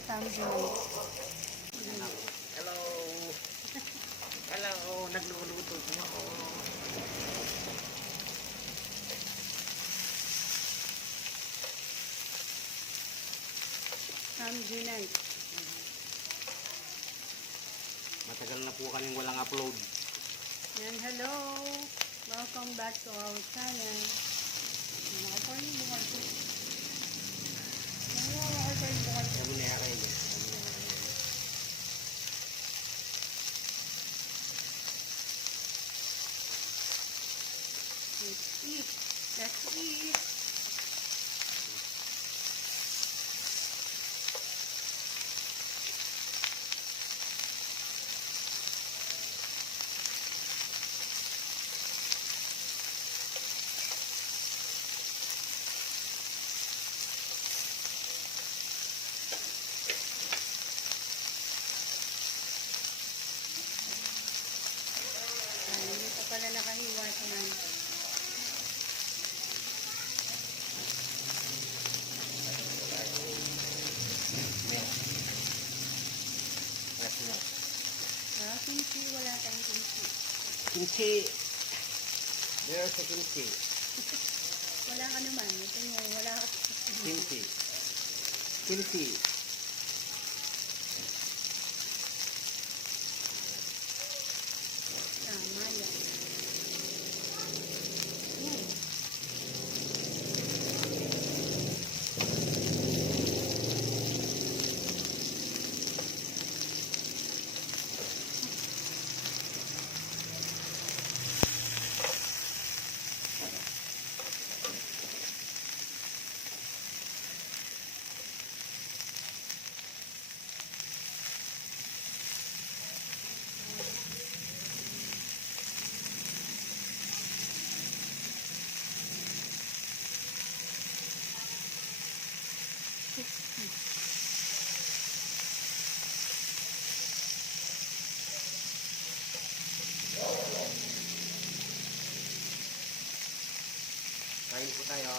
yung samgyup. Hello! Hello! Nagluluto po ako. Samgyup. Matagal na po kaming walang upload. And hello! Welcome back to our channel. Makakaroon bukas ko. Makakaroon bukas ko. Sabi niya kayo. Let's eat. Let's eat. Hindi pa pala nakahiwa yan. Yes, no. Kimchi, wala tayong kimchi. Kimchi! There's a kimchi. Wala ka naman. Ito mo, wala ka. Kimchi. Kimchi. Tama yan. Kain po tayo.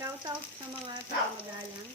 Shout out sa mga taga-magalang.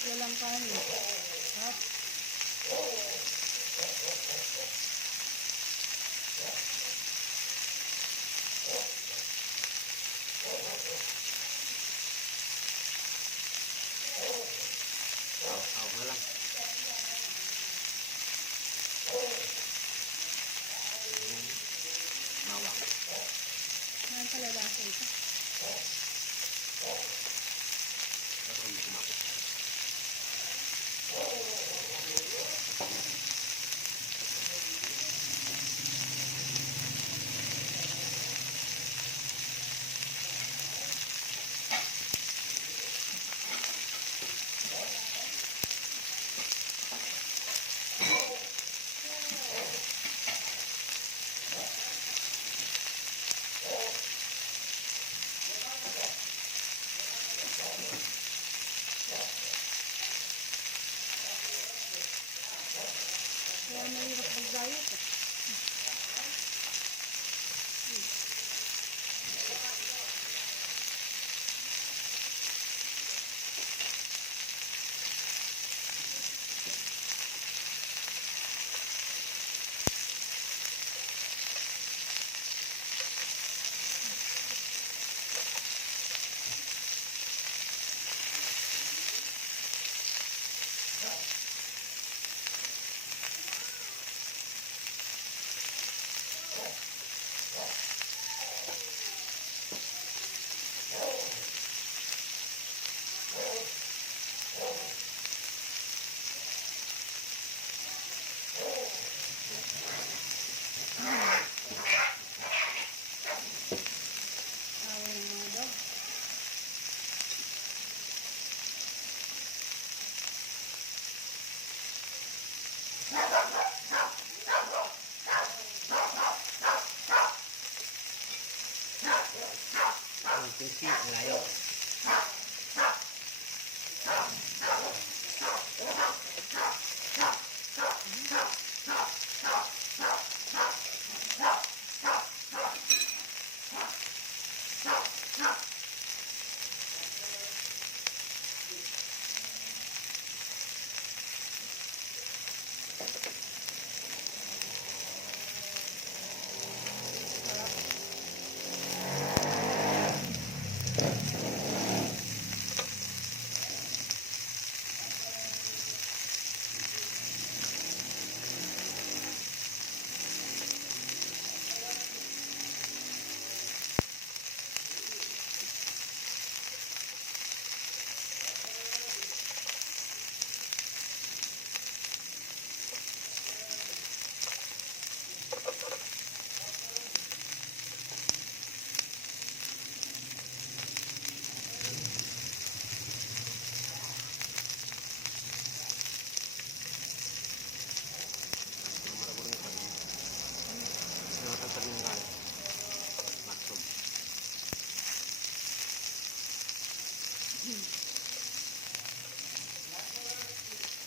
Kahit walang kanin. At Aw na lang. Bawang. yan pala lasa ito. Ba't hindi kumapit? Kaya mahirap mag-diet eh. Awal ng mga dog. Ang kimchi, ang layo.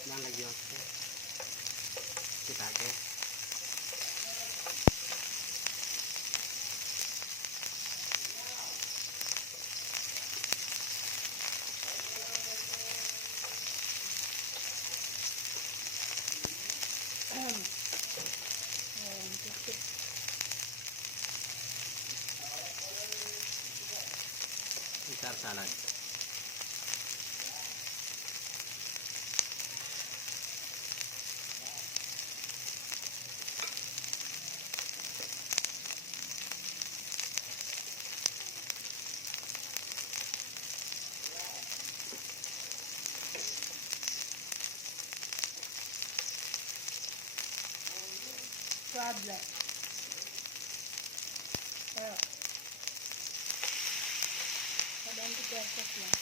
Lalagyan ko. Kita ko. Tiktik. Caesar salad. Crablet. Pero, 20 pesos lang.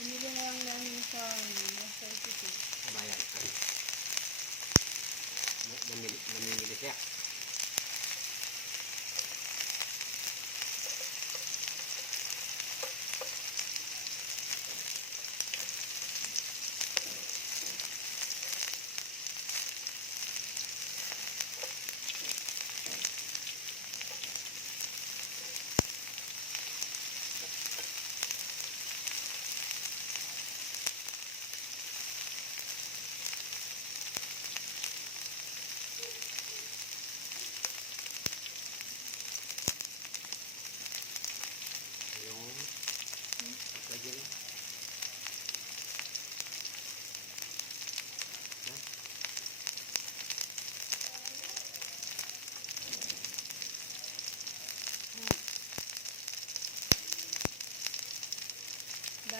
Binili na lang namin sa Master City. Kabayan. Namimili siya.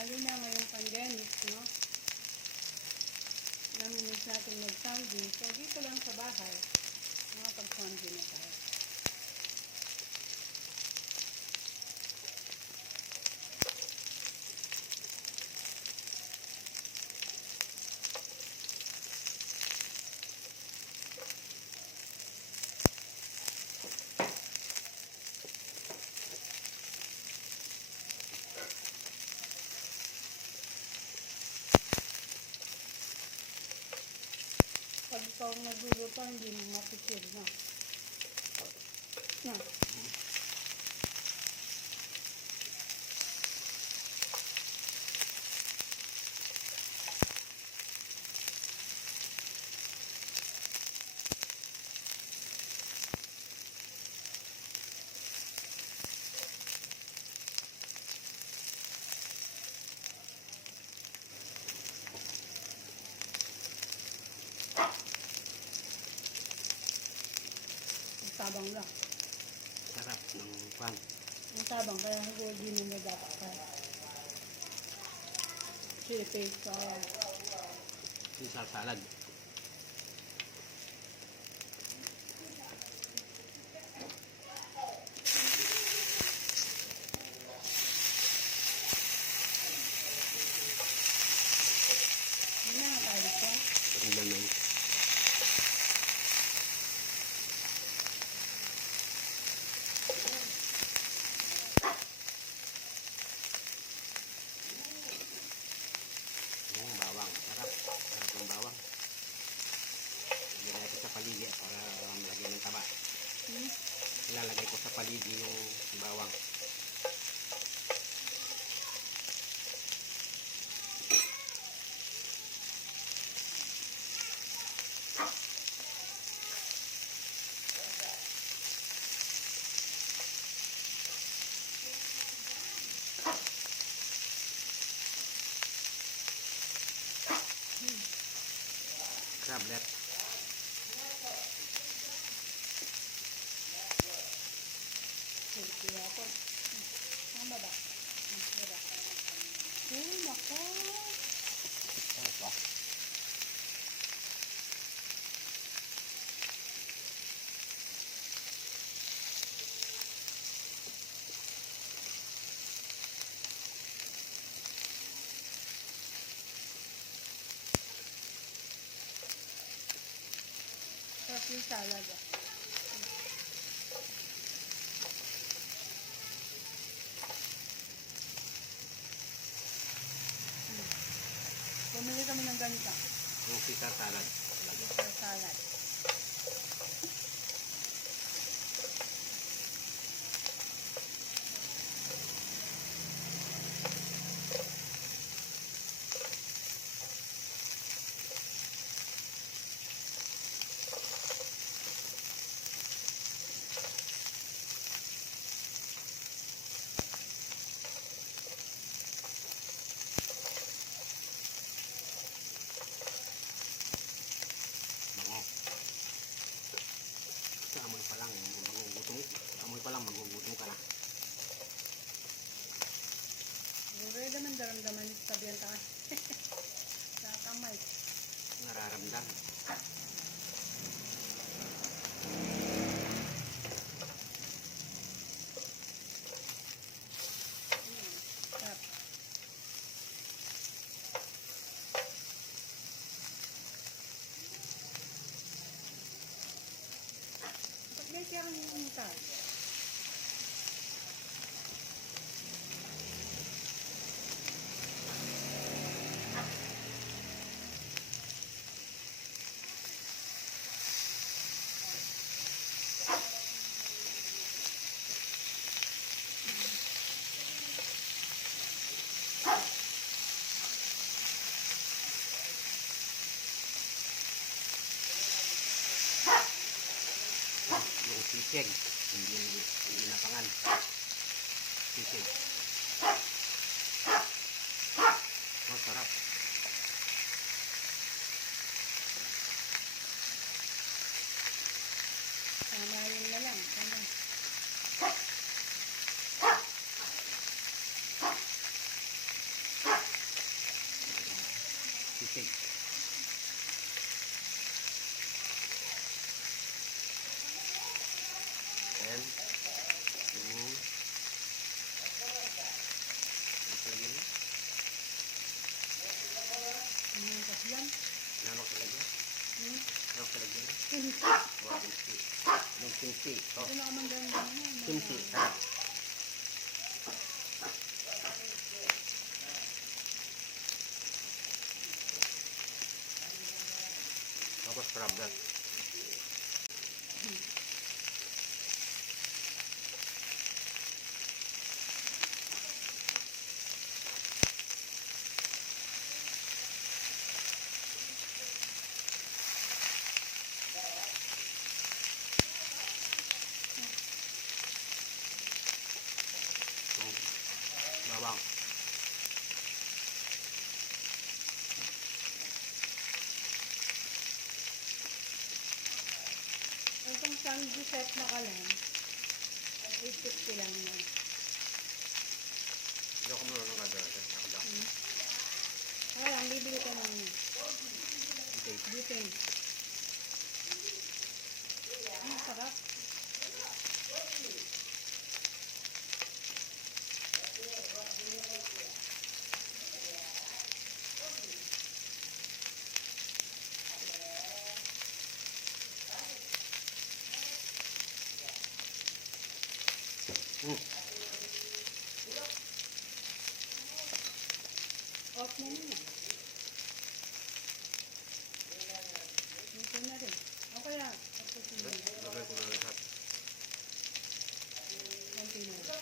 Lalo na ngayong pandemic, no? Naminis natin mag-sandwich. So, dito lang sa bahay, makapag-sandwich na tayo. Pag ikaw nagluluto, hindi mo mapipid na. Na. Ang tabang lang. Sarap ng kwan. Ang tabang, kaya hindi mo na dapat ka. Chili paste, kaya. Caesar salad. Hindi na nga tayo ko. Ang laman. Yung bawang. Sarap. Sarap ng bawang. Lagyan natin sa paligid para malagyan ng taba. Ilalagay ko sa paligid yung bawang. Crablet. Sige ako. Ang baba. Ang baba. Uy, nako. Ito. Sarap yung salad. Bumili kami ng ganito. Yung Caesar salad. Caesar salad. Bango. Sa amoy pa lang, magugutom. Sa amoy pa lang, magugutom ka na. Siguro naman daramdaman sa biyanta ka. Sa kamay. Nararamdam. Sarap. Pag may siya kang umutay. Yung sisig. Hindi napangan. Sisig. Oh, sarap. Samayin na lang. Sama. natin yung nakalagyan na. Ano yung kasyan? Ano kalagyan? Ano kalagyan na? Kimchi. Wow, kimchi. Yung kimchi. Oh, Ito na ako maganda na. kimchi. Sarap. Tapos crab that. Bawang. Itong sandy set na ka lang. 850 lang yan. Hindi ako marunong gagawin. Ako daw. Kaya lang, bibili ka ng Okay. butane. Ang sarap. Off mo muna. Ito na rin. O kaya, ako sinunod. Lagay ko na lahat. Konti na rin.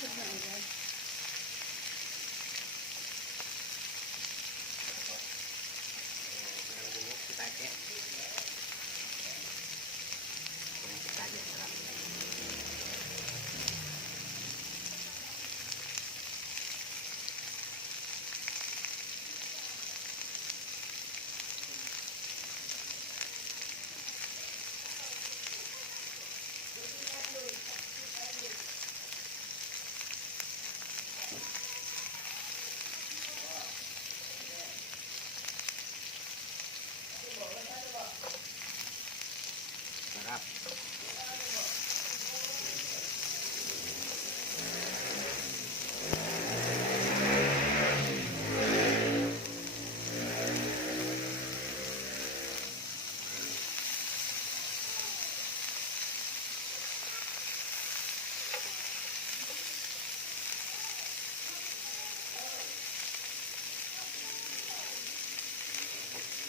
Good na agad. Nalagay yung sitache. Yung sitache. Sarap. Sarap.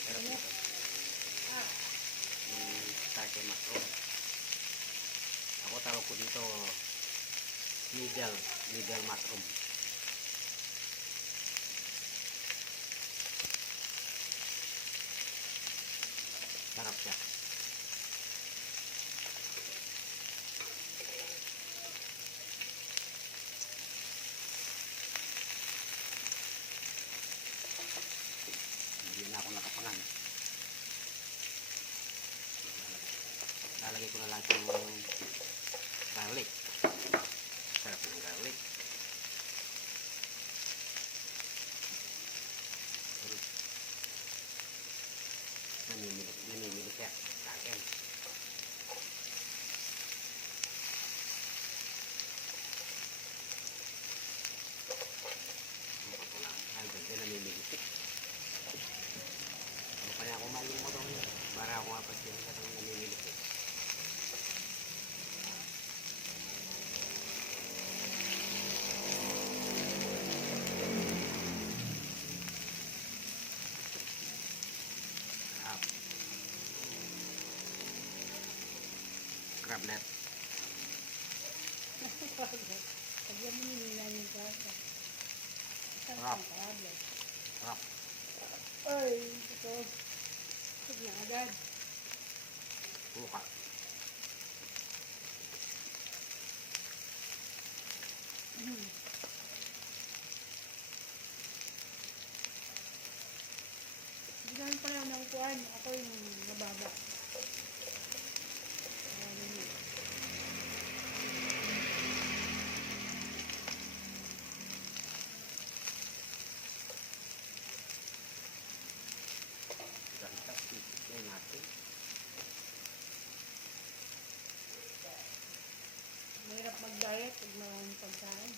Sarap na. Yung sitache mushroom. Ako tawag ko dito middle mushroom. Sarap siya. Hindi na ako nakapangan. Lalagay ko na lahat yung garlic. Sarap ng garlic. Namimili siya sa akin. Ay, ganda namimili siya. Ano pa niya kumain mo doon? Para ako nga pa siya namimili siya. crablet. Pagyan mo nila yung crablet. Saan Sarap. ang crablet? Sarap. Ay, ito. Ito na agad. Buka. Hindi namin pala ng kuhan. Ako yung mababa. Ganda. Ito natin. Mahirap mag-diet pag maraming pagkain.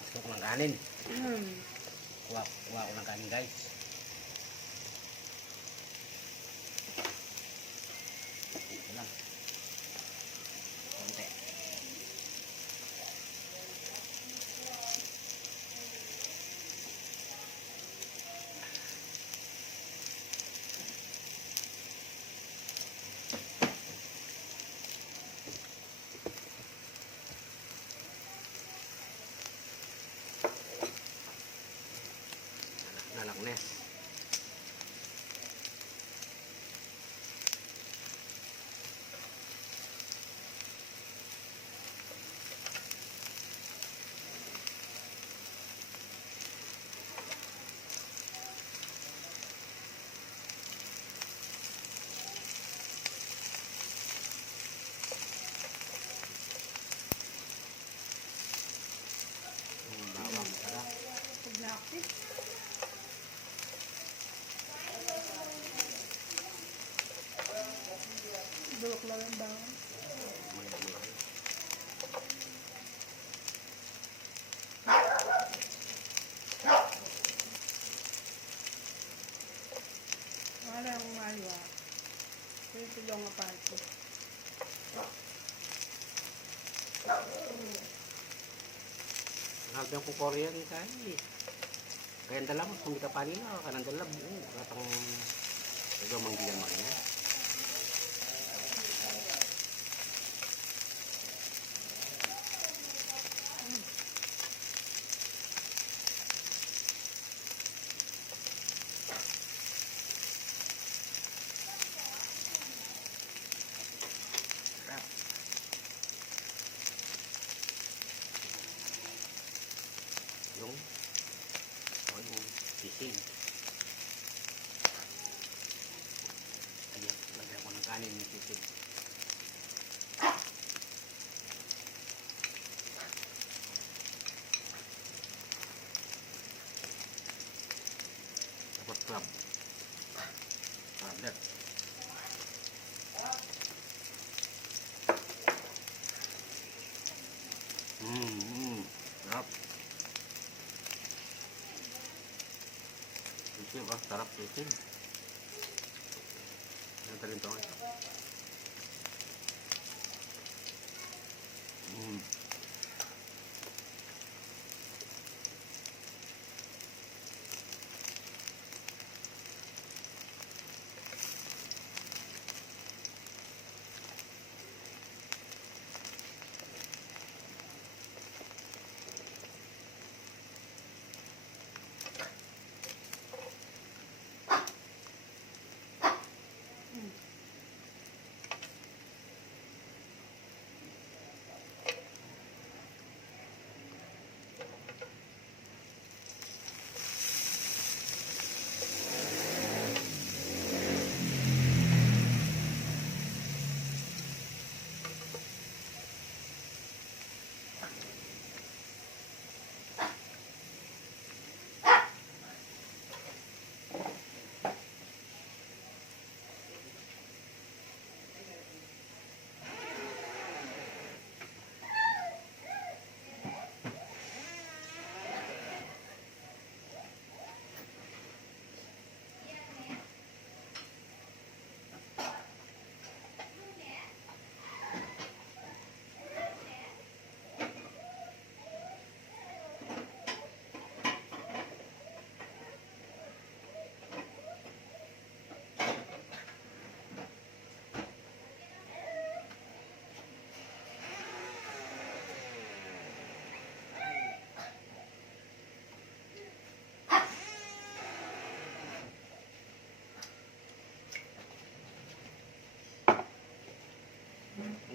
Gusto ko ng kanin. Hmm. Kuha ko ng kanin guys. Ito lang. Konti. Nalaknes. Bawang. Sarap. Pag na-active. Bulok lang ang bawang. Wala akong maliwa. Pero ito lang ang party. Sabi ko Korean kaya. Kaya dalam kung kita pa nila kanang dalam katong ito manggilan mo niya. Sarap. Yung sisig. Ayan, lagyan ko ng kanin yung sisig. Tapos crablet. Sarap. Sisig ba? Sarap sisig. Ito rin ito.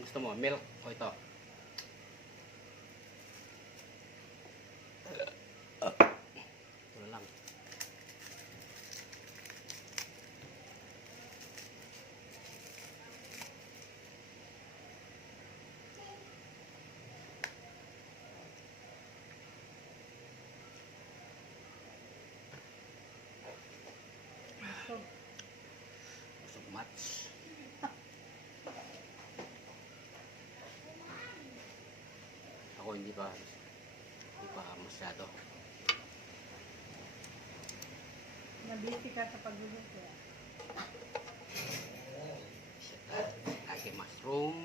gusto mo? Milk o ito? Ito lang. So, Busog mats. Ako hindi pa masyado. nabisi ka sa pagluluto. Lagi mushroom.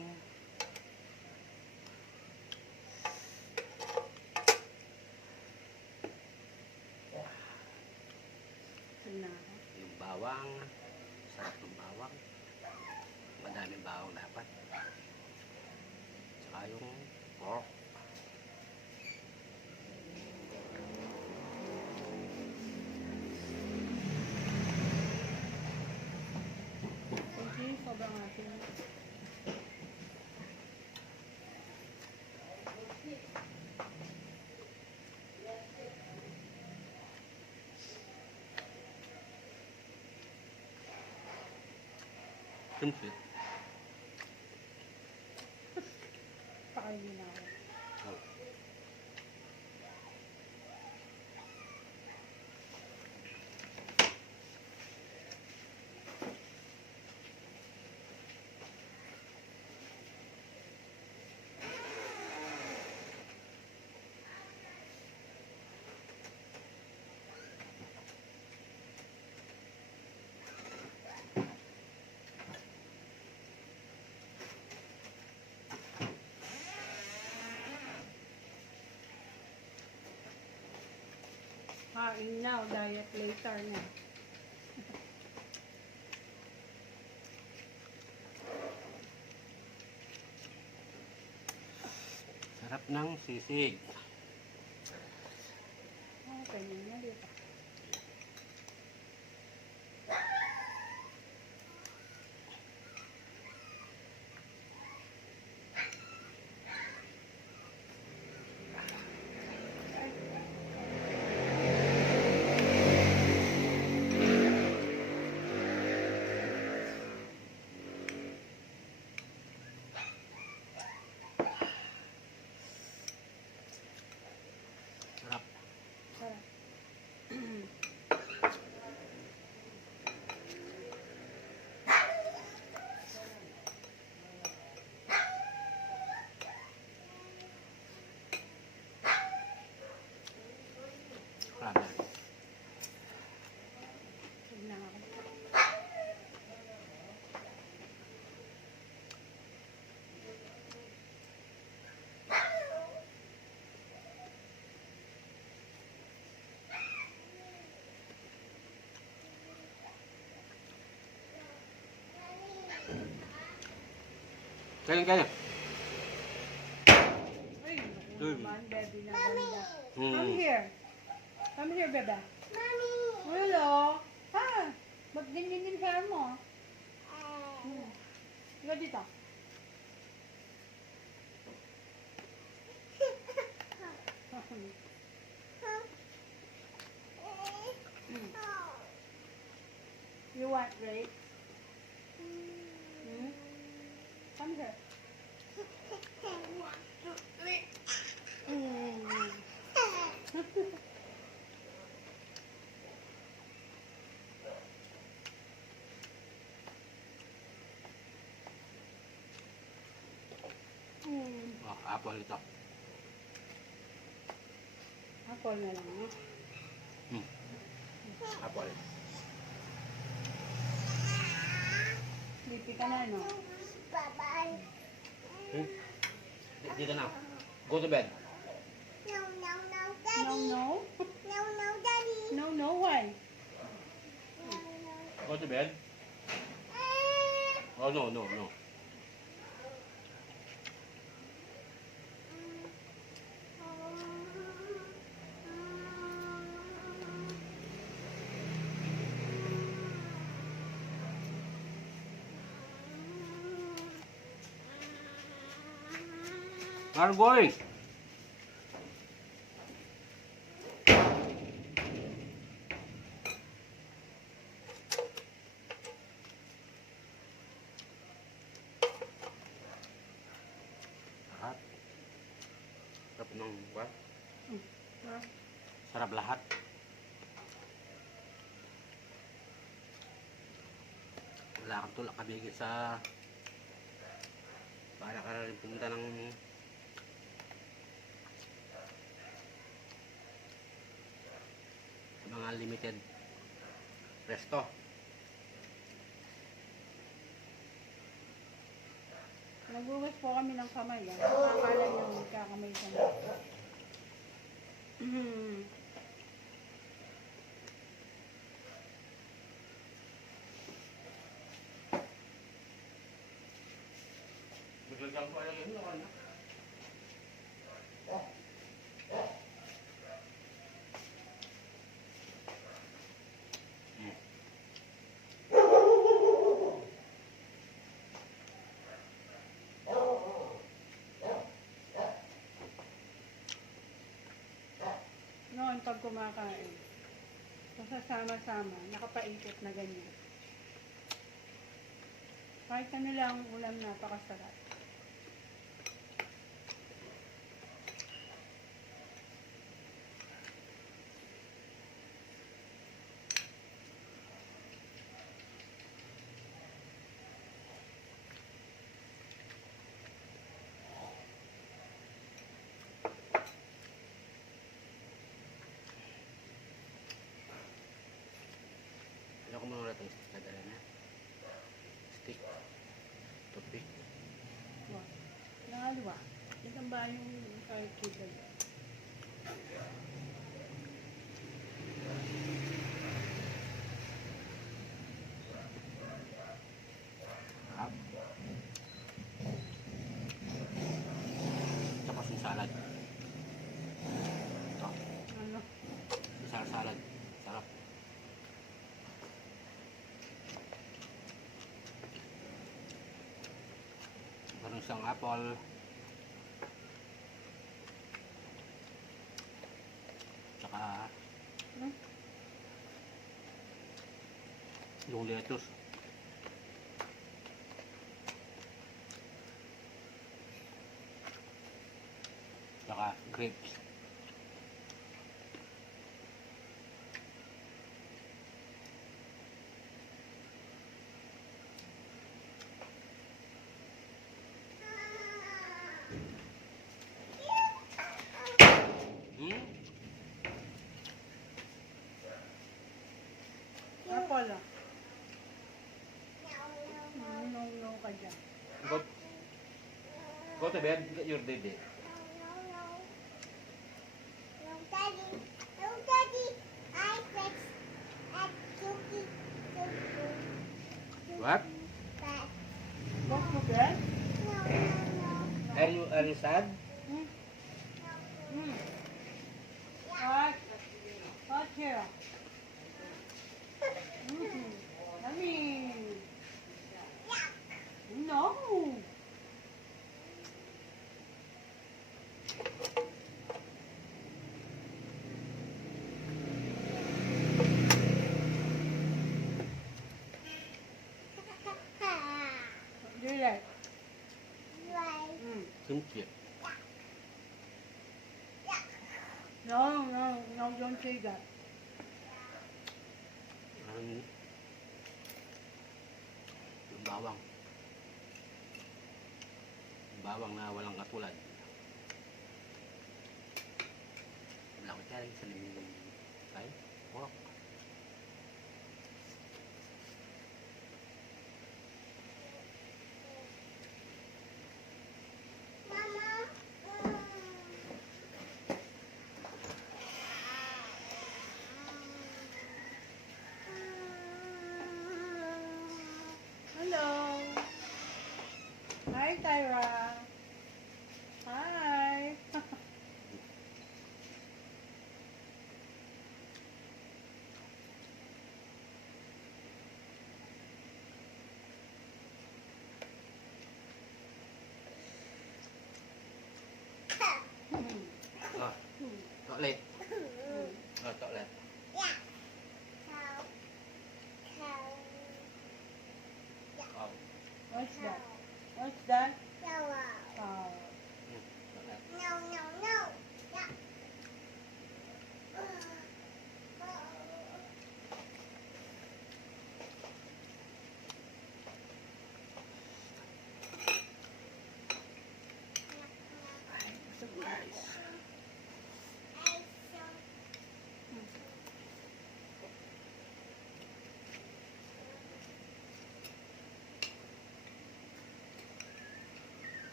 Sige na ako. Yung bawang. Sarap ng bawang. Madaming bawang dapat. Tsaka yung pork. Kunti, sobrang asin. Simple. Pakainin na ako. Oh. Kain now, diet later na. Sarap ng sisig. Okay, na dito. Sarap. Sarap. Sarap. Sige na ako. Kaya kaya. Ay, naku naman, baby na ganda. Hmm. Come here. Come here, bebe. Mommy. Hello. Ha? Ba't ganyan yung hair mo? Ikaw dito. You want grapes? Hmm? Come here. Mm. Oh, apple ito. Apple na lang. Apple. Lipi ka na, no? Hmm? Dito na. Go to bed. No, no. No, no, why? Go to bed. Oh, no, no, no. Argoy! Sarap. Sarap ng what? Ah, Sarap lahat. Wala kang tulak kabigit sa para ka rin pumunta ng mga limited resto. Nagugas po kami ng kamay. Nakakala nyo magkakamay kami. Biglang ko alam yun, ano? Noon, pag kumakain, sasama-sama, nakapaikot na ganyan. Kahit ano lang ulam, napakasarap. Ano ko muna itong stick na dala na? Stick. Toothpick. Wow. Nakaliwa. Ito ba yung kahit kibay? Sarap. Tapos yung salad. Ito. Ano? Isang salad. Sarap. Meron siyang apple. Tsaka Hmm? yung lettuce. Tsaka grapes. Hmm? Apple ah. No ka dyan. Go, go to bed. Get your baby. What? Go to bed? Are you sad? Hmm? Hmm. What? What here? Yummy. No. Do you like? Kimchi. No, don't say that. Yung bawang. Yung bawang na walang katulad. Wala ko tayo sa limang tayo. Pork. Hello. Hi, Tyra. Hi. Toilet. Oh, toilet. Oh, What's that? What's that? toilet. Surprise.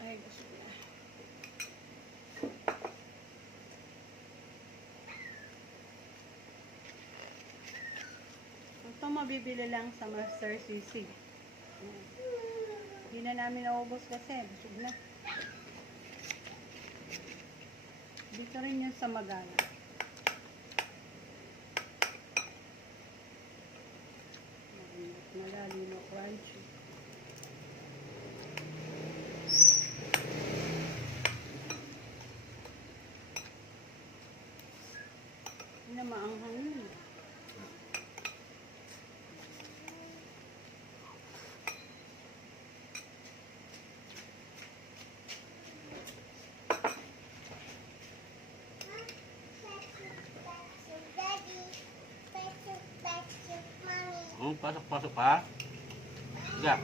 Ay, gusto ko na. Ito mabibili lang sa Master CC. Hindi na namin naubos kasi. Busog na. Dito rin yun sa Magana. Malalim o crunchy. Hindi na maanghang yun. Pasok pa. Sige.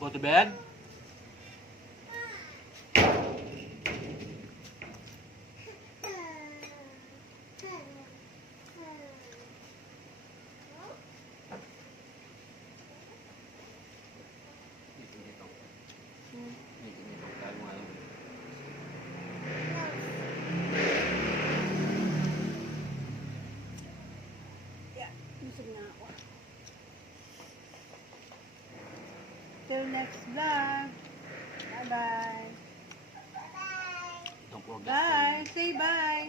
Go to bed. Busog na ako. Till next vlog. Bye-bye. Don't forget Bye. Say bye.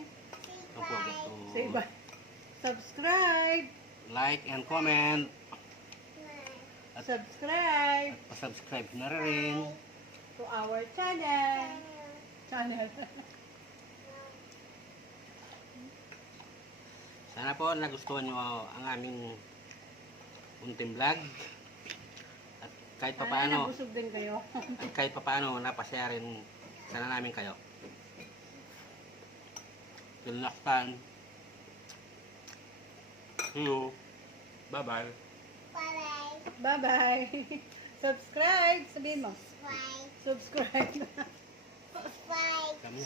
Don't forget to Say bye. Subscribe. like and comment. Subscribe Pa-subscribe na rin. to our channel. Sana po nagustuhan nyo ang aming unting vlog. At kahit pa Sana paano, nabusog din kayo. at kahit pa paano, napasaya rin sana namin kayo. Till next time. See you. Bye-bye. Bye-bye. Subscribe. Sabihin mo. Subscribe. Kami